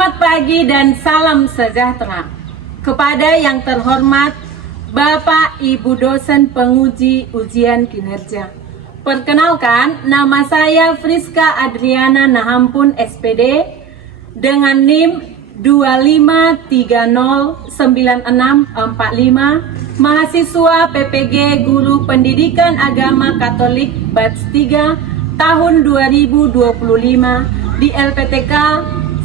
Selamat pagi dan salam sejahtera kepada yang terhormat Bapak Ibu dosen penguji ujian kinerja. Perkenalkan, nama saya Friska Adriana Nahampun SPD dengan NIM 25309645, mahasiswa PPG Guru Pendidikan Agama Katolik Batch 3 tahun 2025 di LPTK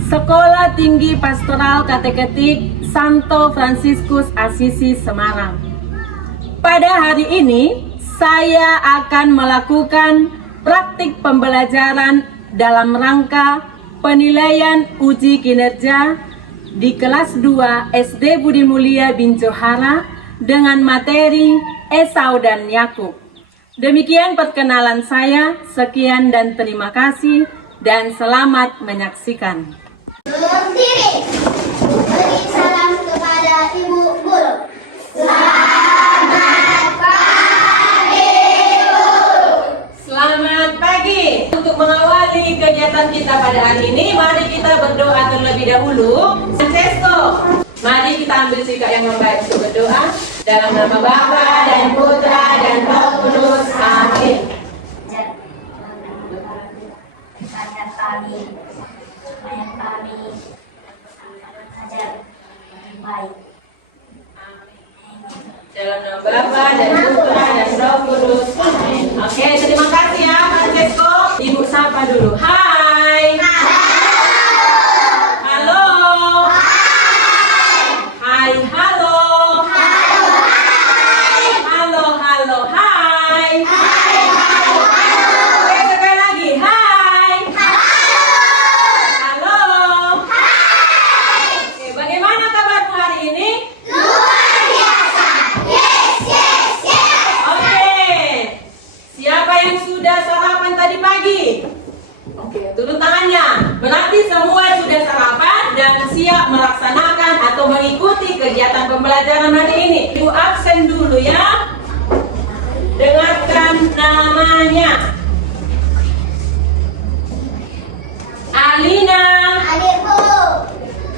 Sekolah Tinggi Pastoral Kateketik Santo Fransiskus Asisi Semarang. Pada hari ini, saya akan melakukan praktik pembelajaran dalam rangka penilaian uji kinerja di kelas 2 SD Budi Mulia bin Johara dengan materi Esau dan Yakub. Demikian perkenalan saya, sekian dan terima kasih dan selamat menyaksikan. Berdiri, beri salam kepada Ibu Guru. Selamat pagi, Bu. Selamat pagi. Untuk mengawali kegiatan kita pada hari ini, mari kita berdoa terlebih dahulu. Francesco, mari kita ambil sikap yang membaik untuk berdoa. Dalam nama Bapa dan Putra dan Roh Kudus. Amin. Ajar kami, ajar yang baik. Dalam nama Bapa dan Putra dan Roh Kudus. Amin. Oke, terima kasih ya Francesco. Ibu sapa dulu. Hai. Halo. Hai, halo. Halo, halo, hai. Oke, sekali lagi. Hai. Halo. Oke, bagaimana kabarmu hari ini? Oke, siapa yang sudah sarapan tadi pagi? Oke, turun tangannya. Berarti semua sudah sarapan dan siap melaksanakan atau mengikuti kegiatan pembelajaran hari ini. Ibu absen dulu ya. Dengarkan namanya. Alina, Hadir, Bu.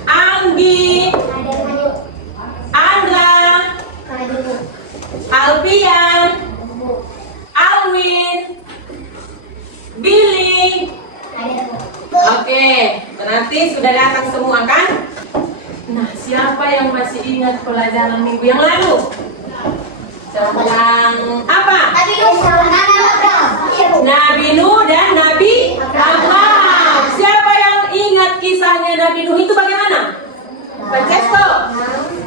Anggi, Hadir. Andra, Hadir, Bu. Alfian, Bu. Alwin, Billy. Hadir, Bu. Oke, berarti sudah datang semua kan? Nah, siapa yang masih ingat pelajaran minggu yang lalu? Tentang apa? Nabi Nuh, Nabi Abraham. Iya, Bu. Nabi Nuh dan Nabi Abraham. Siapa yang ingat kisahnya Nabi Nuh itu bagaimana? Francesco.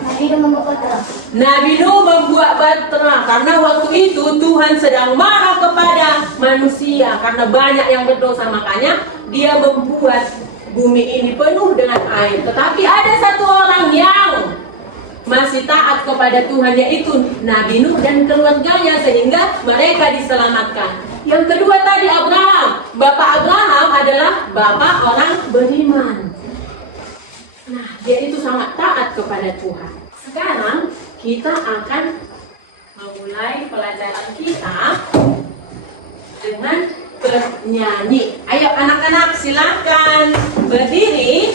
Nabi Nuh membuat terang. Nabi Nuh membuat bahtera karena waktu itu Tuhan sedang marah kepada manusia karena banyak yang berdosa, makanya dia membuat bumi ini penuh dengan air. Tetapi ada satu orang yang masih taat kepada Tuhan, yaitu Nabi Nuh dan keluarganya, sehingga mereka diselamatkan. Yang kedua tadi Abraham. Bapak Abraham adalah bapak orang beriman. Nah, dia itu sangat taat kepada Tuhan. Sekarang kita akan memulai pelajaran kita dengan bernyanyi. Ayo anak-anak silakan berdiri.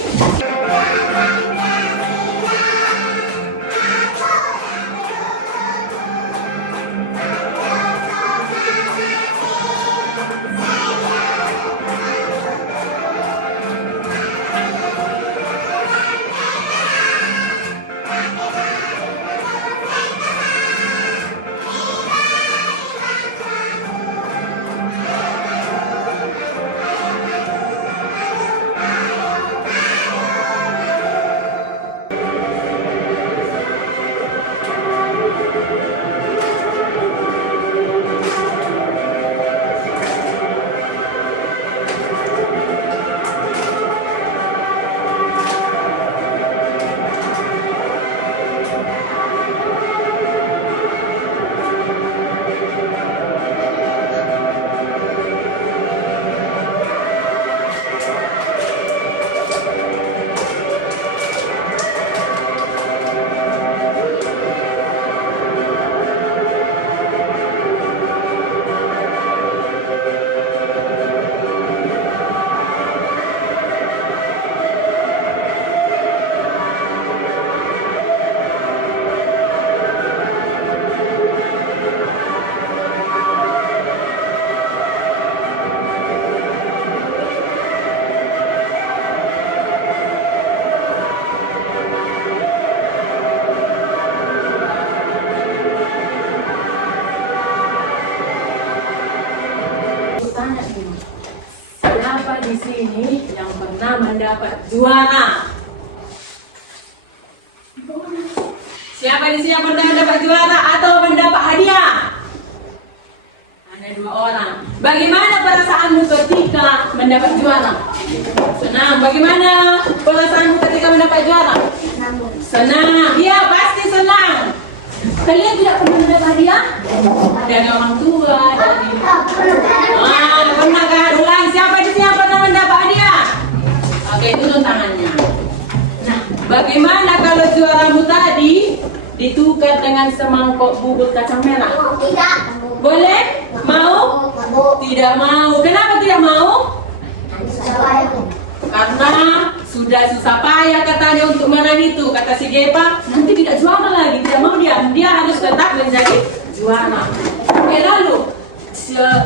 mendapat juara. Siapa di sini yang pernah mendapat juara atau mendapat hadiah? Ada 2 orang. Bagaimana perasaanmu ketika mendapat juara? Senang. Bagaimana perasaanmu ketika mendapat juara? Senang. Iya, pasti senang. Kalian tidak pernah mendapat hadiah? Dari orang tua, dari... pernah kan? Ulang. Siapa di sini yang pernah mendapat hadiah? Oke, turun tangannya. Nah, bagaimana kalau juaramu tadi ditukar dengan semangkok bubur kacang merah? Tidak. Boleh? Mau? Tidak mau. Kenapa tidak mau? Karena sudah susah payah katanya untuk meraih itu. Kata si Gepa, nanti tidak juara lagi. Tidak mau dia. Dia harus tetap menjadi juara. Oke, lalu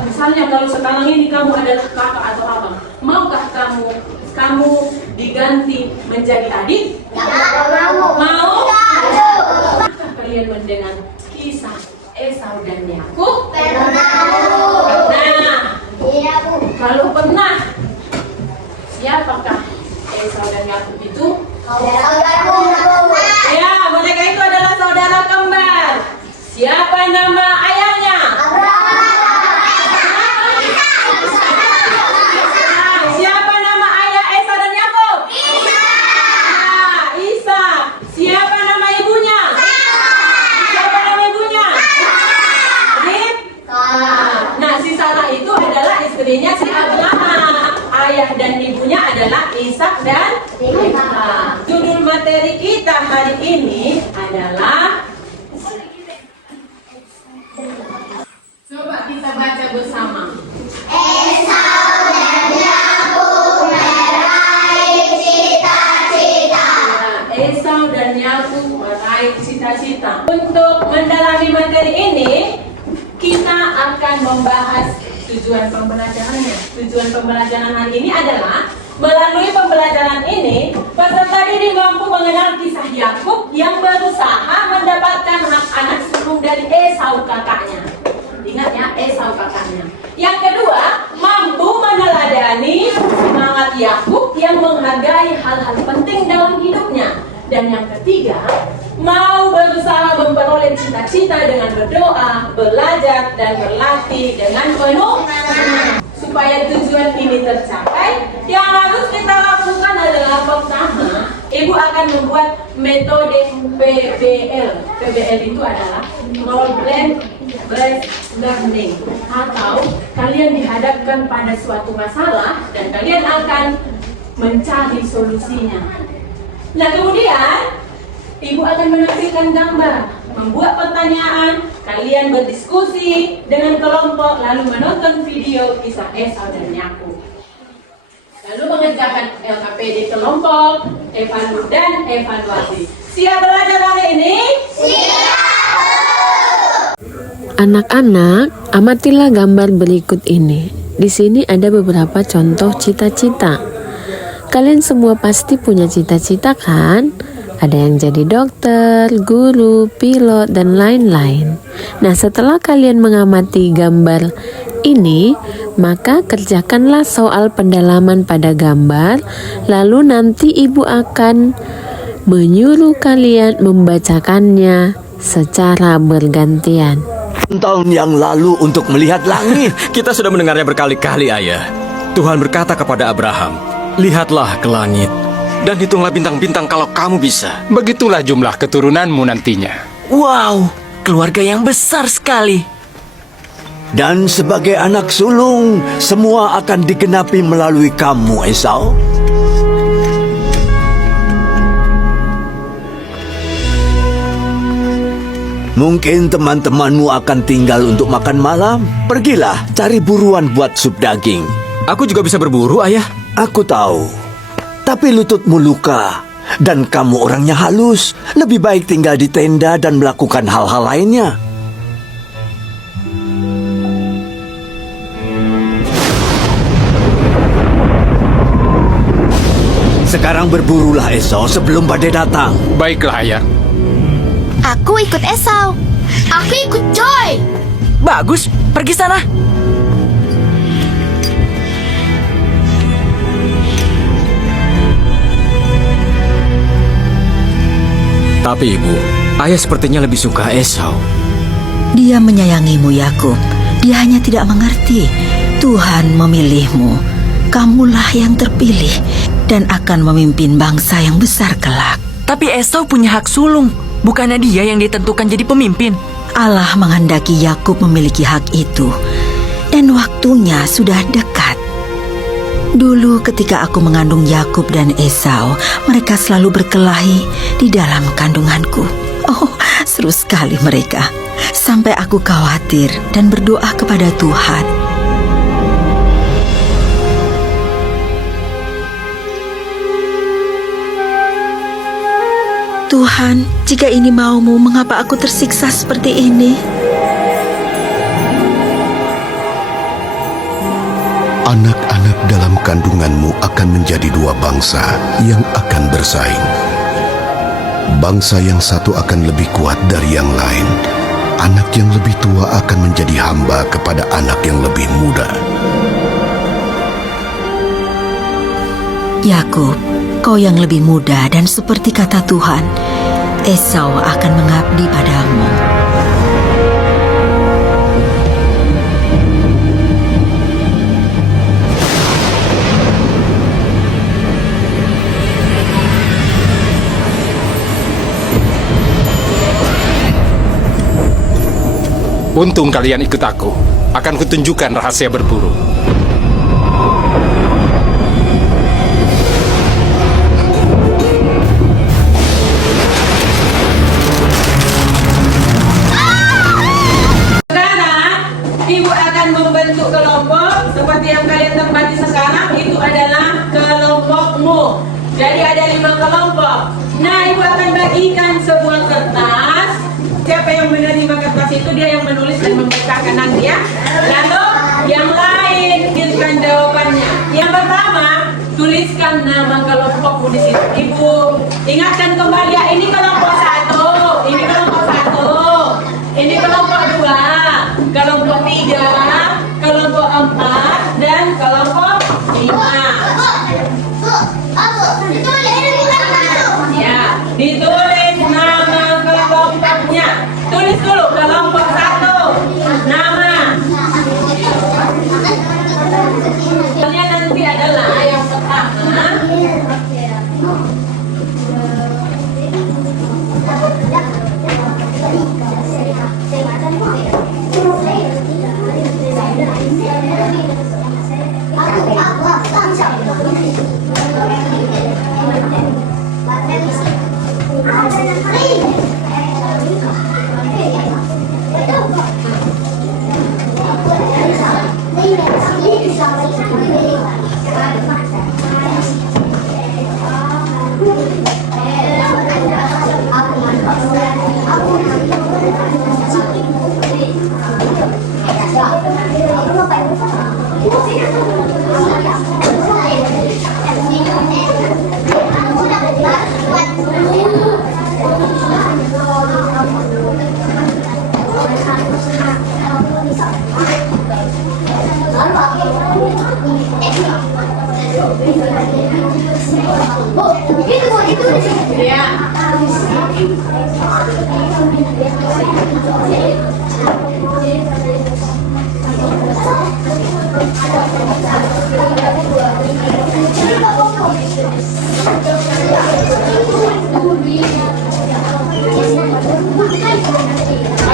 misalnya kalau sekarang ini kamu adalah kakak atau abang, maukah kamu diganti menjadi adik? Mau. Mau? Apakah kalian mendengar kisah Esau dan Yakub? Pernah. Iya, Bu. Kalau pernah, siapakah Esau dan Yakub itu? Saudaramu. Ya, mereka itu adalah saudara kembar. Siapa nama ayahnya? Siapa nama ayah Esau dan Yakub? Ishak. Siapa nama ibunya? Siapa nama ibunya? Ribka. Nah, si Sarah itu adalah istrinya si Abraham. Ayah dan ibunya adalah Ishak dan Ribka. Judul materi kita hari ini adalah, coba kita baca bersama. Esau dan Yakub meraih cita-cita. Esau dan Yakub meraih cita-cita. Untuk mendalami materi ini, kita akan membahas tujuan pembelajarannya. Tujuan pembelajaran hari ini adalah melalui pembelajaran ini, peserta didik mampu mengenal kisah Yakub yang berusaha mendapatkan hak anak sulung dari Esau kakaknya. Ingat ya, Esau kakaknya. Yang kedua, mampu meneladani semangat Yakub yang menghargai hal-hal penting dalam hidupnya. Dan yang ketiga, mau berusaha memperoleh cita-cita dengan berdoa, belajar, dan berlatih dengan penuh semangat. Supaya tujuan ini tercapai, yang harus kita lakukan adalah pertama, Ibu akan membuat metode PBL. PBL itu adalah problem based learning, atau kalian dihadapkan pada suatu masalah dan kalian akan mencari solusinya. Nah, kemudian Ibu akan menampilkan gambar, membuat pertanyaan, kalian berdiskusi dengan kelompok, lalu menonton video kisah Esau dan Yakub. Lalu mengerjakan LKPD kelompok, evaluasi. Siap belajar hari ini? Anak-anak, amatilah gambar berikut ini. Di sini ada beberapa contoh cita-cita. Kalian semua pasti punya cita-cita kan? Ada yang jadi dokter, guru, pilot, dan lain-lain. Nah, setelah kalian mengamati gambar ini, maka kerjakanlah soal pendalaman pada gambar, lalu nanti ibu akan menyuruh kalian membacakannya secara bergantian. Tahun yang lalu untuk melihat langit. Kita sudah mendengarnya berkali-kali, Ayah. Tuhan berkata kepada Abraham, "Lihatlah ke langit dan hitunglah bintang-bintang kalau kamu bisa." Begitulah jumlah keturunanmu nantinya. Wow, keluarga yang besar sekali. Dan sebagai anak sulung, semua akan digenapi melalui kamu, Esau. Mungkin teman-temanmu akan tinggal untuk makan malam. Pergilah, cari buruan buat sup daging. Aku juga bisa berburu, Ayah. Aku tahu, tapi lututmu luka dan kamu orangnya halus. Lebih baik tinggal di tenda dan melakukan hal-hal lainnya. Sekarang berburulah Esau sebelum badai datang. Baiklah, Ayah. Aku ikut Esau. Aku ikut Joy. Bagus, pergi sana. Tapi ibu, ayah sepertinya lebih suka Esau. Dia menyayangimu, Yakub. Dia hanya tidak mengerti. Tuhan memilihmu. Kamulah yang terpilih dan akan memimpin bangsa yang besar kelak. Tapi Esau punya hak sulung. Bukannya dia yang ditentukan jadi pemimpin. Allah menghendaki Yakub memiliki hak itu. Dan waktunya sudah dekat. Dulu ketika aku mengandung Yakub dan Esau, mereka selalu berkelahi di dalam kandunganku. Oh, seru sekali mereka. Sampai aku khawatir dan berdoa kepada Tuhan. Tuhan, jika ini maumu, mengapa aku tersiksa seperti ini? Anak-anak dalam kandunganmu akan menjadi dua bangsa yang akan bersaing. Bangsa yang satu akan lebih kuat dari yang lain. Anak yang lebih tua akan menjadi hamba kepada anak yang lebih muda. Yakub, kau yang lebih muda dan seperti kata Tuhan, Esau akan mengabdi padamu. Untung kalian ikut aku. Akan kutunjukkan rahasia berburu. Sekarang, ibu akan membentuk kelompok seperti yang kalian tempati sekarang. Itu adalah kelompokmu. Jadi ada 5 kelompok. Nah, ibu akan bagikan sebuah kertas. Siapa yang menerima kertas itu, dia yang menulis dan membacakan nanti ya. Lalu yang lain kirimkan jawabannya. Yang pertama, tuliskan nama kelompokmu di situ. Ibu ingatkan kembali ya, ini kelompok 1, ini kelompok 1, ini kelompok 2, kelompok 3, kelompok 4, dan kelompok 5. Ya, ditulis nama kelompoknya. Tulis dulu kelompok 1, nama. Soalnya nanti adalah yang pertama.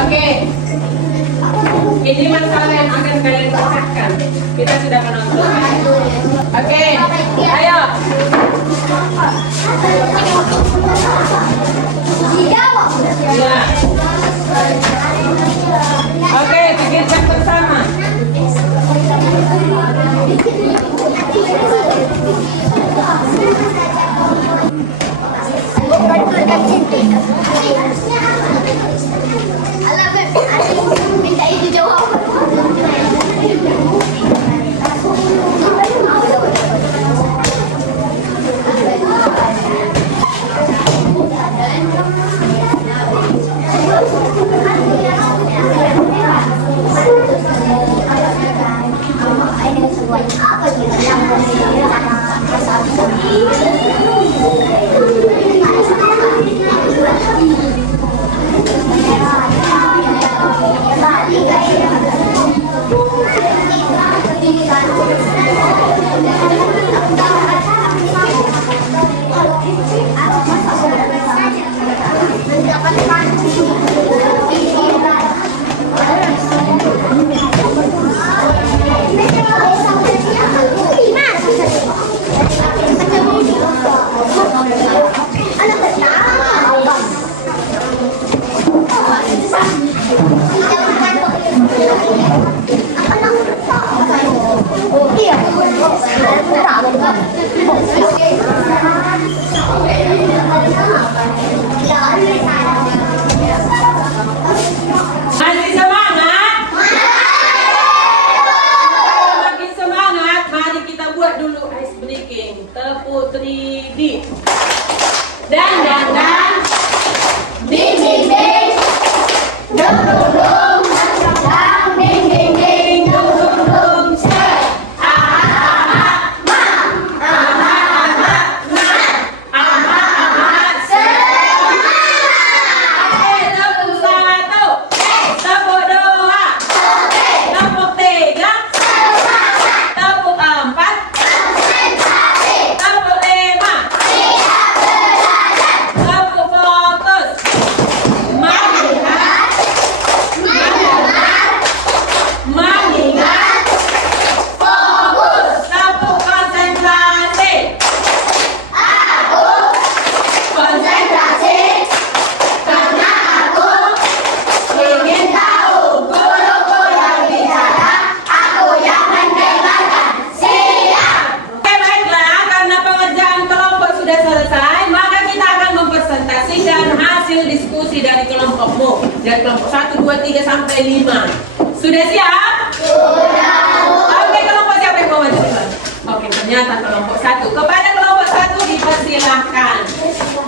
Oke, ini masalah yang akan kalian pecahkan. Kita sudah menonton. Oke, ayo. Ya. Oke, pikirkan bersama. Minta itu jawab. Masih semangat? Makin semangat, mari kita buat dulu ice breaking. Tepuk 3D. Dan. Ding ding ding. Dong dong dong. Dang ding ding ding. Dong dong dong. Set. Tepuk 1. Tepuk 2. Tepuk 3. Tepuk 4. Tepuk 5. Tepuk fokus. Mengingat. Fokus. Tepuk konsentrasi. Konsentrasi. Karena aku ingin tahu guruku yang bicara, aku yang mendengarkan. Siap. Oke, baiklah, karena pengerjaan kelompok sudah selesai, maka kita akan mempresentasikan hasil diskusi dari kelompokmu. Dari kelompok 1, 2, 3, sampai 5. Sudah siap? Sudah. Oke, kelompok siapa yang mau maju duluan? Oke, ternyata kelompok 1. Kepada kelompok 1 dipersilahkan.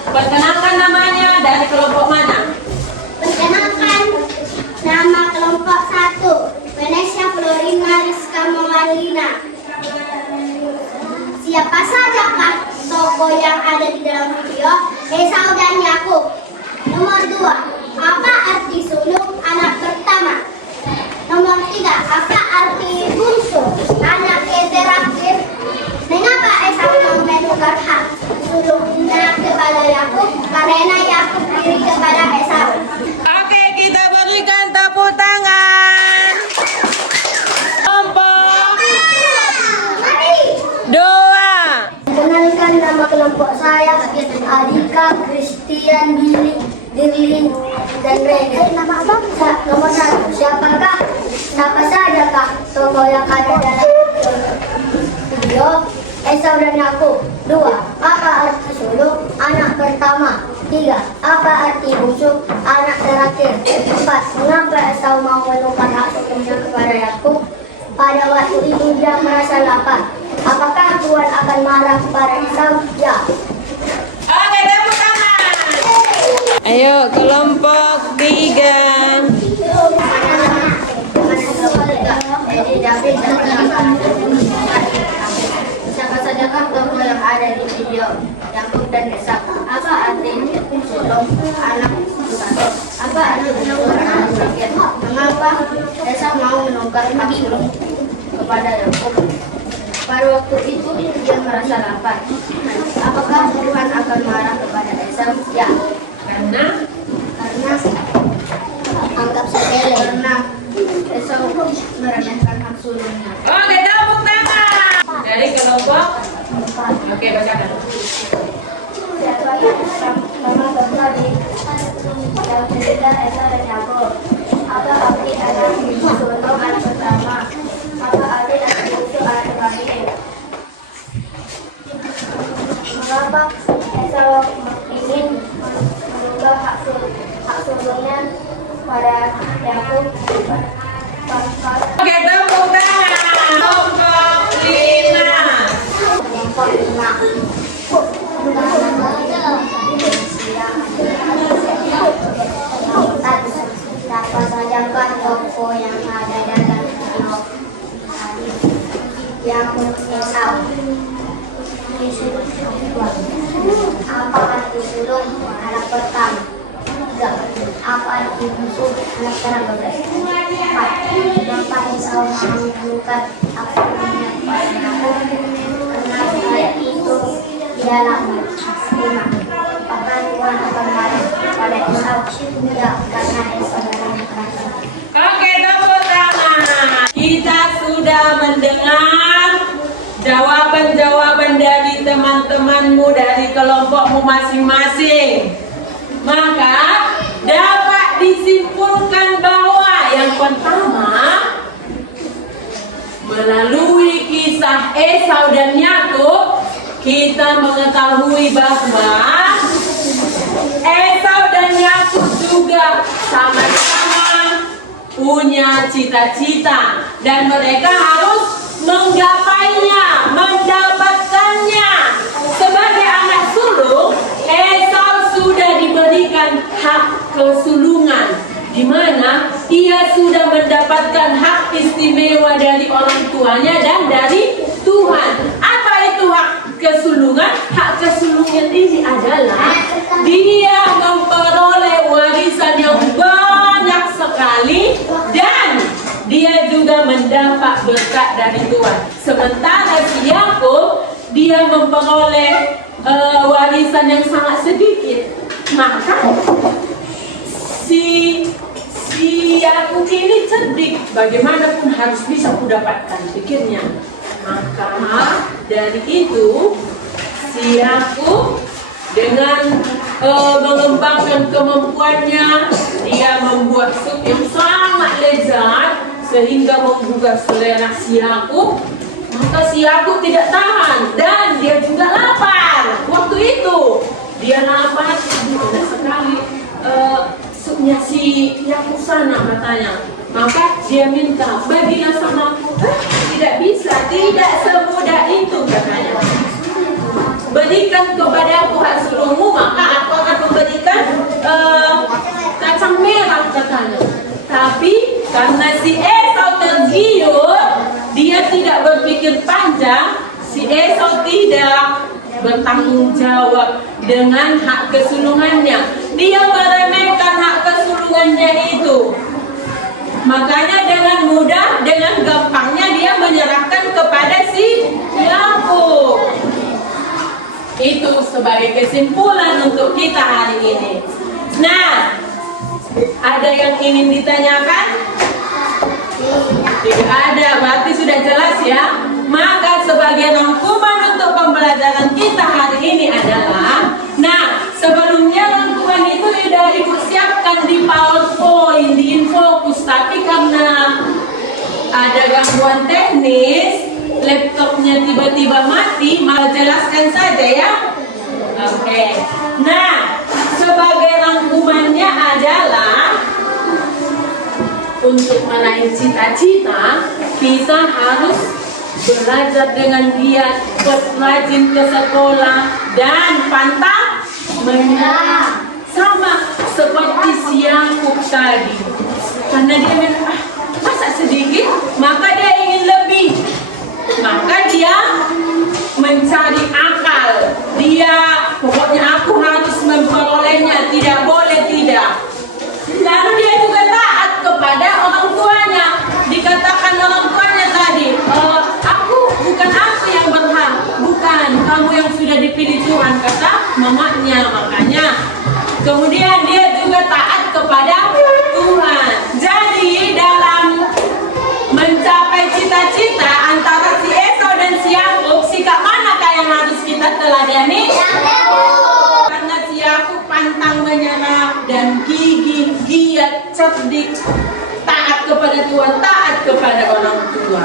Perkenalkan namanya, dari kelompok mana? Perkenalkan, nama kelompok 1 Vanessa Florina Rizka Maulina. Siapa sajakah tokoh yang ada di dalam video? Esau dan Yakub. Nomor 2, apa arti sulung anak pertama? Nomor 3, apa arti bungsu anak yang terakhir? Mengapa Esau memenuhkan hak sulungnya kepada Yakub? Karena Yakub diri kepada Esau. Oke, kita berikan tepuk tangan. Kelompok 2. Kenalkan nama kelompok saya, Adika, Christian, Billy, Dirlin, dan Rene. Nama apa? Nomor 1, siapa sajakah tokoh yang ada dalam video? Esau dan Yakub. 2, apa arti sulung anak pertama? 3, apa arti bungsu anak terakhir? 4, mengapa Esau mau menukarkan hak sulungnya kepada Yakub? Pada waktu itu dia merasa lapar. Apakah Tuhan akan marah kepada Esau? Ya. Oke, tepuk tangan. Ayo, kelompok 3. Jadi David dan siapa sajakah tokoh yang ada di video Yakub dan Esau? Apa arti sulung anak pertama? Apa arti sulung anak terakhir? Mengapa Esau mau menukar hak sulung kepada Yakub? Pada waktu itu dia merasa lapar. Apakah Tuhan akan marah kepada Esau? Ya. Karena Anggap sepele. Karena Esau meremehkan hak sulungnya. Oke, tepuk tangan. Dari kelompok. Oke, bacakan. Nama tadi yang ketiga Esau dan Yakub. Apa arti anak sulung anak pertama? Apa arti anak bungsu anak terakhir? Mengapa Esau ingin menunggu hak sulungnya pada Yakub? Oke, tepuk tangan. Kelompok 5. Kelompok 5. Siapa sajakah tokoh yang ada dalam video Yakub Esau? Apa arti sulung anak pertama? 3, apa arti bungsu anak terakhir? 4, kenapa Esau menunjukkan hak sulungnya kepada Yakub? Karena saat itu dia lapar. 5, apakah Tuhan akan marah pada Esau? Ya, karena Esau menunjukkan. Oke, tepuk tangan. Kita sudah mendengar jawaban-jawaban dari teman-temanmu dari kelompokmu masing-masing. Maka dapat disimpulkan bahwa yang pertama, melalui kisah Esau dan Yakub, kita mengetahui bahwa juga sama-sama punya cita-cita dan mereka harus menggapainya, mendapatkannya. Sebagai anak sulung, Esau sudah diberikan hak kesulungan, di mana ia sudah mendapatkan hak istimewa dari orang tuanya dan dari Tuhan. Apa itu hak kesulungan? Hak kesulungan ini adalah dia memperoleh warisan yang banyak sekali dan dia juga mendapat berkat dari Tuhan. Sementara si Yakub, dia memperoleh warisan yang sangat sedikit. Maka si Yakub ini cerdik, bagaimanapun harus bisa kudapatkan, pikirnya. Maka dari itu si Yakub dengan mengembangkan kemampuannya, dia membuat sup yang sangat lezat sehingga menggugah selera si Yakub. Maka si Yakub tidak tahan dan dia juga lapar. Waktu itu dia lapar, enak sekali supnya si Yakub sana katanya. Maka dia minta, bagilah sama aku. Tidak bisa, tidak semudah itu katanya. Berikan kepada aku hak sulungmu, maka aku akan memberikan kacang merah katanya. Tapi karena si Esau tergiur, dia tidak berpikir panjang. Si Esau tidak bertanggung jawab dengan hak kesulungannya. Dia meremehkan hak kesulungannya itu. Makanya dengan mudah, dengan gampangnya dia menyerahkan kepada si Yakub. Itu sebagai kesimpulan untuk kita hari ini. Nah, ada yang ingin ditanyakan? Tidak ada, berarti sudah jelas ya. Maka sebagai rangkuman untuk pembelajaran kita hari ini adalah, nah sebelumnya rangkuman itu sudah Ibu siapkan di PowerPoint, di Infocus, tapi karena ada gangguan teknis, laptopnya tiba-tiba mati, malah jelaskan saja ya. Oke. Nah, sebagai rangkumannya adalah untuk meraih cita-cita, kita harus belajar dengan giat, rajin ke sekolah, dan pantang menyerah. Sama seperti si Yakub tadi. Karena dia memang, masa sedikit, maka dia ingin lebih. Maka dia mencari akal. Dia, pokoknya aku harus memperolehnya, tidak boleh tidak. Lalu dia juga taat kepada orang tuanya. Dikatakan orang tuanya tadi, bukan aku yang berhak, bukan, kamu yang sudah dipilih Tuhan, kata mamanya. Makanya kemudian dia juga taat kepada Tuhan. Jadi dalam mencapai cita-cita antara si Esau dan si Yakub, sikap manakah yang harus kita teladani? Karena si Yakub pantang menyerah dan gigih, giat, cerdik, taat kepada Tuhan, taat kepada orang tua.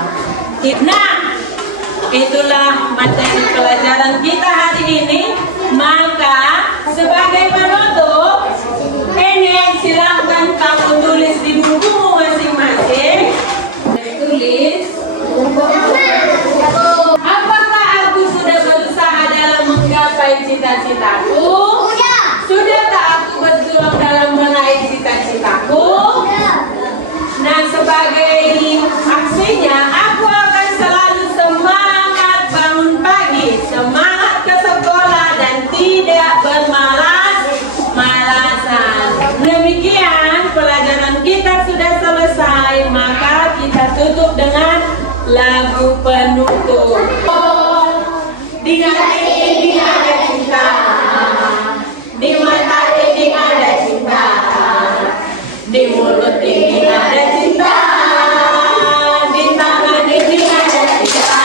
Nah, itulah materi pelajaran kita hari ini. Maka sebagai penutup, ini silahkan kamu tulis di bukumu masing-masing. Tulis, apakah aku sudah berusaha dalam menggapai cita-citaku? Sudahkah aku berjuang dalam meraih cita-citaku? Nah, sebagai aksinya, aku akan selalu semangat bangun pagi, semangat ke sekolah, dan tidak bermalas-malasan. Demikian pelajaran kita sudah selesai, maka kita tutup dengan lagu penutup. Di hati ini ada cinta, di mata ini ada cinta, di mulut ini ada cinta, di tangan ini ada cinta.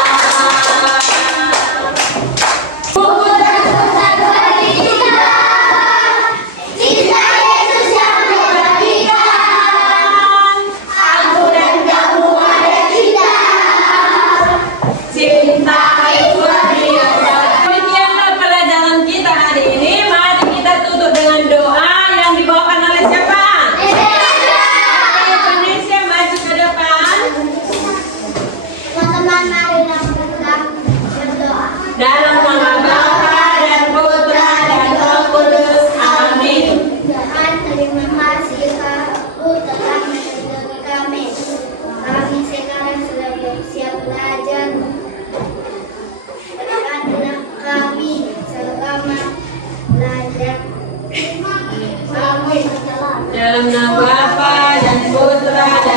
Cinta Yesus yang memberikan, aku dan kamu ada cinta. Cinta itu biasa. Demikianlah pelajaran kita Dalam nama Bapa dan Putra